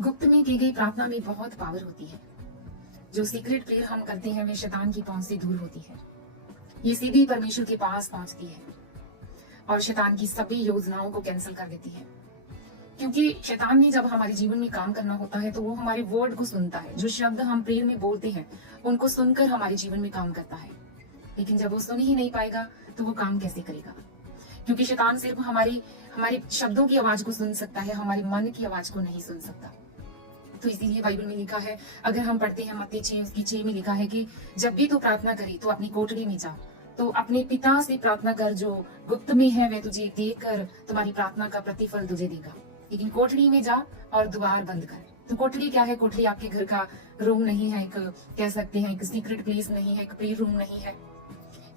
गुप्त में की गई प्रार्थना में बहुत पावर होती है। जो सीक्रेट प्रेयर हम करते हैं वे शैतान की पहुंच से दूर होती है। ये सीधी परमेश्वर के पास पहुंचती है और शैतान की सभी योजनाओं को कैंसिल कर देती है। क्योंकि शैतान ने जब हमारे जीवन में काम करना होता है तो वो हमारे वर्ड को सुनता है। जो शब्द हम प्रेयर में बोलते हैं उनको सुनकर हमारे जीवन में काम करता है। लेकिन जब वो सुन ही नहीं पाएगा तो वो काम कैसे करेगा? क्योंकि शैतान सिर्फ हमारे शब्दों की आवाज को सुन सकता है, हमारे मन की आवाज को नहीं सुन सकता। तो इसीलिए बाइबल में लिखा है, अगर हम पढ़ते हैं मत्ती 6 में लिखा है कि जब भी तू प्रार्थना करे तो अपनी कोठरी में जा, तो अपने पिता से प्रार्थना कर, जो गुप्त में है वह तुझे देकर तुम्हारी प्रार्थना का प्रतिफल तुझे देगा। लेकिन कोठरी में जा और द्वार बंद कर। तो कोठरी क्या है? कोठरी आपके घर का रूम नहीं है, एक कह सकते हैं एक सीक्रेट प्लेस नहीं है, एक प्रेयर रूम नहीं है।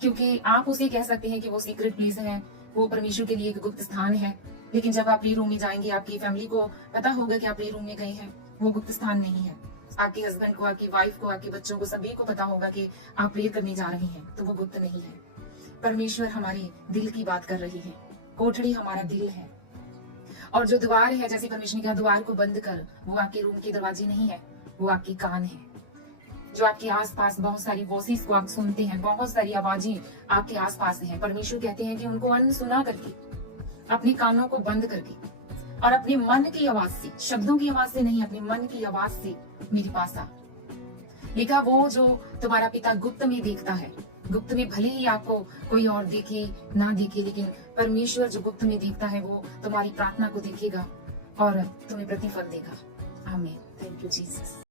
क्योंकि आप उसे कह सकते हैं कि वो सीक्रेट प्लेस है, वो परमेश्वर के लिए एक गुप्त स्थान है। लेकिन जब आप प्रेयर रूम में जाएंगे, आपकी फैमिली को पता होगा कि आप प्रेयर रूम में गए हैं, वो गुप्त स्थान नहीं है। आपके हस्बैंड को, आपकी वाइफ को, आपके बच्चों को, सभी को पता होगा कि आप प्रेयर करने जा रहे हैं, तो वो गुप्त नहीं है। परमेश्वर हमारे दिल की बात कर रही है। कोठड़ी हमारा दिल है। और जो द्वार है, जैसे परमेश्वर ने कहा द्वार को बंद कर, वो आपके रूम के दरवाजे नहीं है, वो आपके कान है। जो आपके आसपास बहुत सारी वॉइसेस को आप सुनते हैं, बहुत सारी आवाजें आपके आसपास हैं। परमेश्वर कहते हैं कि उनको अनसुना करके, अपने कानों को बंद करके और अपने मन की आवाज से, शब्दों की आवाज से नहीं, अपने मन की आवाज से मेरे पास आ। लिखा, वो जो तुम्हारा पिता गुप्त में देखता है, गुप्त में भले ही आपको कोई और देखे ना देखे, लेकिन परमेश्वर जो गुप्त में देखता है वो तुम्हारी प्रार्थना को देखेगा और तुम्हें प्रतिफल देगा। आमीन। Thank you Jesus.